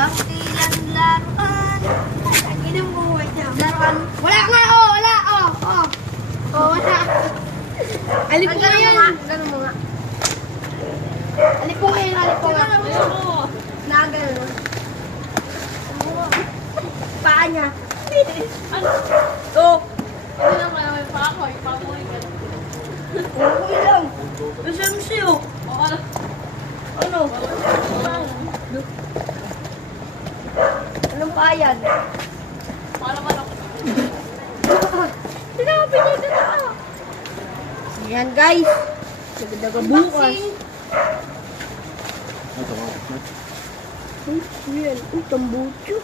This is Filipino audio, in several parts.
Gastilan laruan. Ang ina mo laruan. Wala nga, oh, wala, oh, oh. Oh, wala. Alipong nga yan. Ganun mo nga. Alipong nga yan, alipong nga. Nagano. Paa niya. Ano? To. Ano lang kaya may paa ko? Ipamuhin ka. Okay lang. Kasi ano sa'yo? O ano? Ano? Anong paa yan? Paano man ako? Sinabi niya ka na. Yan guys. Daga bukas. Yan. Uy, tambucho.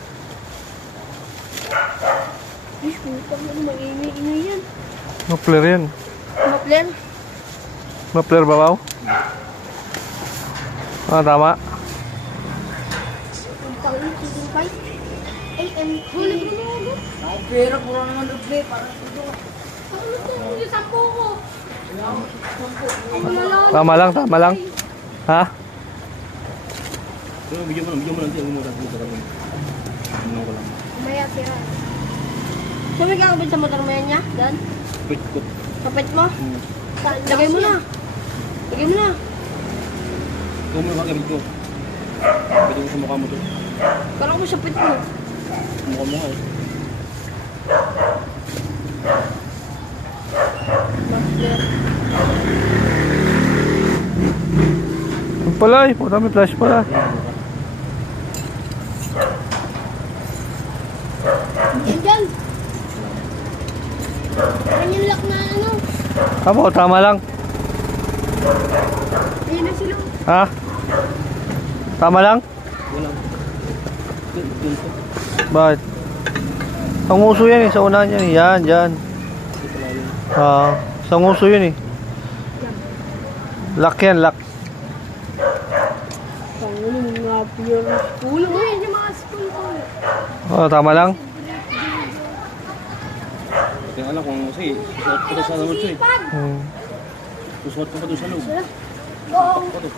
Ay, putang na maingay-ingay yan. Muffler yan. Mapler? Muffler babaw? Ah, tama. Ang pangit, chicken pie. AMT. Huli ko na ako. Ay, pero puro naman luble. Parang ito. Ano to? Yung sampo ko. Tama lang, tama lang. Ha? Bigyan mo lang. Hindi mo lang. Ano ko lang. Umaya, tira. Sumig ka sa motor mo yan niya? Dan? Wait, ko. Kapit mo? Lagay mo na. Lagay mo na. Ikaw mo yung gamit ko. Pwede mo sa mukha mo to. Kala ko sa pit mo. Mukha mo nga eh. Mapler. Yung pala eh. Puta, may flash pala. Yan dyan. Parang yung lock na ano. Tama, tama lang. Ayun na sila. Ha? Tama lang? Wala. Dun ko. Bakit? Ang uso yan eh. Sa unahan yan eh. Yan, dyan. Ito pala yun. Sa uso yun eh. Lock yan, lock. Pangulo mga pure school. Uy, yung mga school ko. Tama lang. Kaya alam kung kasi susuot ko to sa loob to eh. Hmm. Susuot ko pa doon sa loob. Bong. Ito to.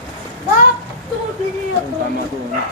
Bak! Tumuli ako. Tama to. Ano.